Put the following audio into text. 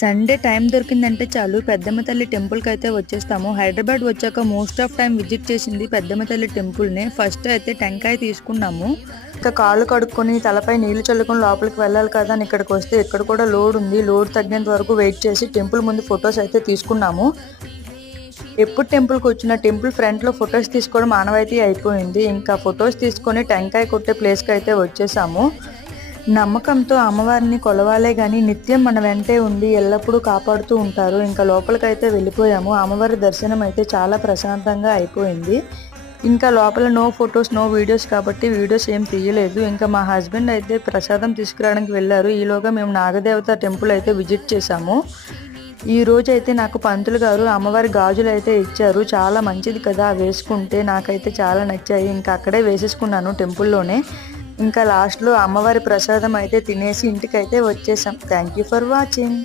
Sunday time దొరికిందంటే చాలు పెద్దమ్మ తల్లి టెంపుల్కి అయితే వచ్చేస్తాము. హైదరాబాద్ వచ్చాక మోస్ట్ ఆఫ్ టైం విజిట్ చేసింది పెద్దమ్మ తల్లి టెంపుల్ని. ఫస్ట్ అయితే టెంకాయ తీసుకున్నాము. ఇంకా కాళ్ళు కడుక్కొని తలపై నీళ్లు చల్లుకొని లోపలికి వెళ్ళాలి కదా అని ఇక్కడికి వస్తే ఇక్కడ కూడా లోడ్ ఉంది. లోడ్ తగ్గేంత వరకు వెయిట్ చేసి టెంపుల్ ముందు ఫొటోస్ అయితే తీసుకున్నాము. ఎప్పుడు టెంపుల్కి వచ్చిన టెంపుల్ ఫ్రంట్లో ఫొటోస్ తీసుకోవడం ఆనవాయితీ అయిపోయింది. ఇంకా ఫొటోస్ తీసుకొని టెంకాయ కొట్టే ప్లేస్కి అయితే వచ్చేసాము. నమ్మకంతో అమ్మవారిని కొలవాలే గాని నిత్యం మన వెంటే ఉండి ఎల్లప్పుడూ కాపాడుతూ ఉంటారు. ఇంకా లోపలికైతే వెళ్ళిపోయాము. అమ్మవారి దర్శనం అయితే చాలా ప్రశాంతంగా అయిపోయింది. ఇంకా లోపల నో ఫొటోస్ నో వీడియోస్ కాబట్టి వీడియోస్ ఏం తీయలేదు. ఇంకా మా హస్బెండ్ అయితే ప్రసాదం తీసుకురావడానికి వెళ్ళారు. ఈలోగా మేము నాగదేవత టెంపుల్ అయితే విజిట్ చేసాము. ఈ రోజు అయితే నాకు పంతులు గారు అమ్మవారి గాజులు అయితే ఇచ్చారు. చాలా మంచిది కదా వేసుకుంటే, నాకైతే చాలా నచ్చాయి. ఇంకా అక్కడే వేసేసుకున్నాను టెంపుల్లోనే. ఇంకా లాస్ట్లో అమ్మవారి ప్రసాదం అయితే తినేసి ఇంటికైతే వచ్చేసాం. Thank you for watching.